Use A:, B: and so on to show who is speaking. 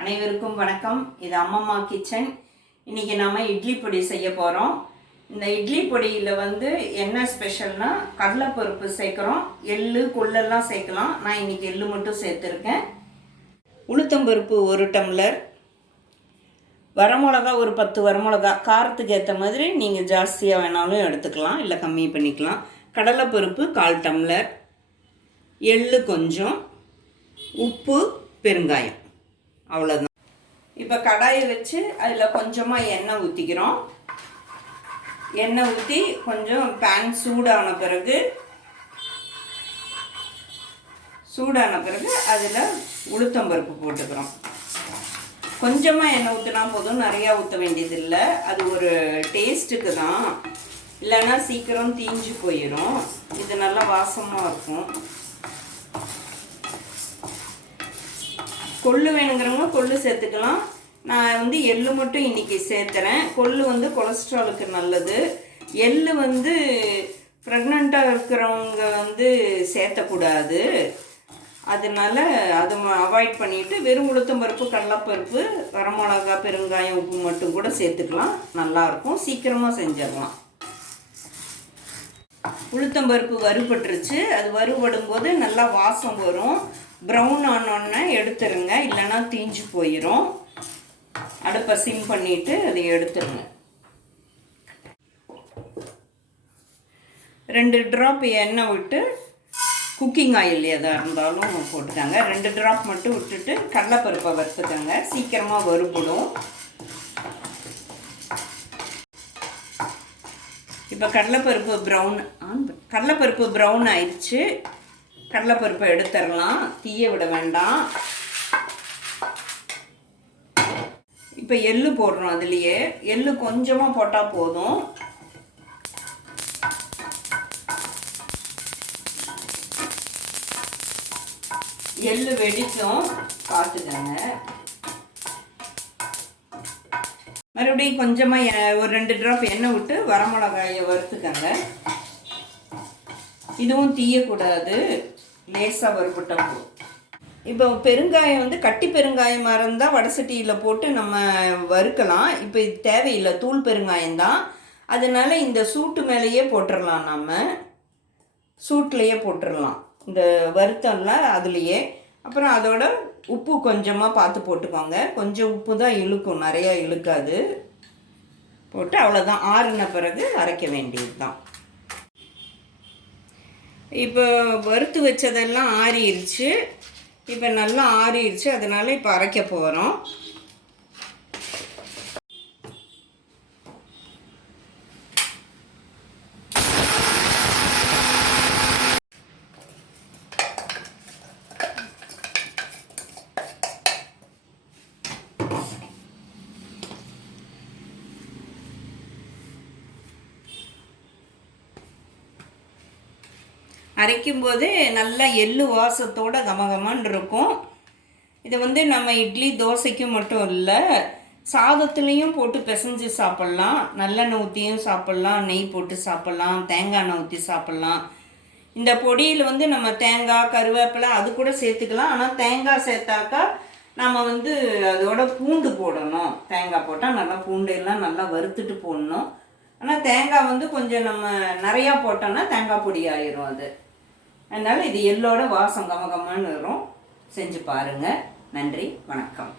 A: அனைவருக்கும் வணக்கம். இது அம்மம்மா கிச்சன். இன்னைக்கு நாம் இட்லி பொடி செய்ய போகிறோம் இந்த இட்லி பொடியில் வந்து என்ன ஸ்பெஷல்னால் கடலைப்பருப்பு சேர்க்குறோம். எள்ளு கொள்ளெல்லாம் சேர்க்கலாம். நான் இன்னைக்கு எள்ளு மட்டும் சேர்த்துருக்கேன். உளுத்தம்பருப்பு ஒரு டம்ளர். வரமிளகா ஒரு பத்து வரமிளகா. காரத்துக்கு ஏற்ற மாதிரி நீங்கள் ஜாஸ்தியாக வேணாலும் எடுத்துக்கலாம். இல்லை கம்மி பண்ணிக்கலாம். கடலைப்பருப்பு கால் டம்ளர். எள்ளு கொஞ்சம். உப்பு பெருங்காயம். அவ்வளோதான் இப்போ கடாயை வச்சு அதில் கொஞ்சமாக எண்ணெய் ஊற்றிக்கிறோம் எண்ணெய் ஊற்றி கொஞ்சம் பேன் சூடான பிறகு சூடான பிறகு அதில் உளுத்தம்பருப்பு போட்டுக்கிறோம். கொஞ்சமாக எண்ணெய் ஊற்றினா போதும் நிறையா ஊற்ற வேண்டியதில்லை. அது ஒரு டேஸ்ட்டுக்கு தான். இல்லைன்னா சீக்கிரம் தீஞ்சு போயிடும் இது நல்லா வாசமாக இருக்கும். கொள்ளு வேணுங்கிறவங்க கொள்ளு சேர்த்துக்கலாம். நான் வந்து எள்ளு மட்டும் இன்றைக்கி சேர்த்துறேன். கொள்ளு வந்து கொலஸ்ட்ராலுக்கு நல்லது. எள்ளு வந்து ப்ரெக்னெண்ட்டாக இருக்கிறவங்க வந்து சேர்த்தக்கூடாது. அதனால அதை அவாய்ட் பண்ணிவிட்டு வெறும் உளுத்தம்பருப்பு கடலப்பருப்பு வரமிளகா பெருங்காயம் உப்பு மட்டும் கூட சேர்த்துக்கலாம். நல்லாயிருக்கும். சீக்கிரமாக செஞ்சிடலாம். உளுத்தம்பருப்பு வறுபட்டுருச்சு. அது வறுபடும் போது நல்லா வாசம் வரும். ப்ரௌன் ஆனோடனே எடுத்துருங்க. இல்லைன்னா தீஞ்சு போயிடும் அடுப்பை சிம் பண்ணிவிட்டு அதை எடுத்துருங்க. ரெண்டு ட்ராப் எண்ணெய் விட்டு குக்கிங் ஆயில் எதாக இருந்தாலும் போட்டுக்கோங்க. ரெண்டு ட்ராப் மட்டும் விட்டுட்டு கடலைப்பருப்பை வறுத்துக்கோங்க. சீக்கிரமாக வறுபடும். இப்போ கடலைப்பருப்பு ப்ரௌன் கடலைப்பருப்பு ப்ரௌன் ஆயிடுச்சு. கடலைப்பருப்பை எடுத்துடலாம். தீய விட வேண்டாம். இப்போ எள்ளு போடுறோம் அதுலேயே. எள்ளு கொஞ்சமாக போட்டால் போதும். எள்ளு வெடிக்கும். பார்த்துக்கங்க. மறுபடியும் கொஞ்சமாக ஒரு ரெண்டு ட்ராப் எண்ணெய் விட்டு வரமிளகாயை வறுத்துக்கங்க. இதுவும் தீயக்கூடாது. லேசாக வறுபட்ட போதும் இப்போ பெருங்காயம் வந்து கட்டி பெருங்காயமாக இருந்தால் வடசட்டியில் போட்டு நம்ம வறுக்கலாம். இப்போ இது தேவையில்லை தூள் பெருங்காயம் தான். அதனால் இந்த சூட்டு மேலேயே போட்டுடலாம் நம்ம சூட்லேயே போட்டுடலாம் இந்த வருத்தம்ல அதுலேயே. அப்புறம் அதோட உப்பு கொஞ்சமாக பார்த்து போட்டுக்கோங்க. கொஞ்சம் உப்பு தான் இழுக்கும் நிறையா இழுக்காது. போட்டு அவ்வளோதான் ஆறுன பிறகு அரைக்க வேண்டியது தான் இப்போ வறுத்து வச்சதெல்லாம் ஆறிடுச்சு இப்போ நல்லா ஆறிடுச்சு அதனால் இப்போ அரைக்க போகிறோம் அரைக்கும் போது நல்லா எள்ளு வாசத்தோட கமகமான் இருக்கும். இது வந்து நம்ம இட்லி தோசைக்கும் மட்டும் இல்லை சாதத்துலேயும் போட்டு பிசைஞ்சு சாப்பிட்லாம். நல்லெண்ணெய் ஊற்றியும் சாப்பிட்லாம் நெய் போட்டு சாப்பிட்லாம் தேங்காய் எண்ணெய் ஊற்றி சாப்பிட்லாம். இந்த பொடியில் வந்து நம்ம தேங்காய் கருவேப்பிலை அது கூட சேர்த்துக்கலாம். ஆனால் தேங்காய் சேர்த்தாக்கா நம்ம வந்து அதோட பூண்டு போடணும். தேங்காய் போட்டால் நல்லா பூண்டு எல்லாம் நல்லா வறுத்துட்டு போடணும். ஆனால் தேங்காய் வந்து கொஞ்சம் நம்ம நிறையா போட்டோம்னா தேங்காய் பொடி ஆயிரும் அது. அதனால் இது எல்லோட வாசம் கமகமான்னு வரும். செஞ்சு பாருங்கள் நன்றி வணக்கம்.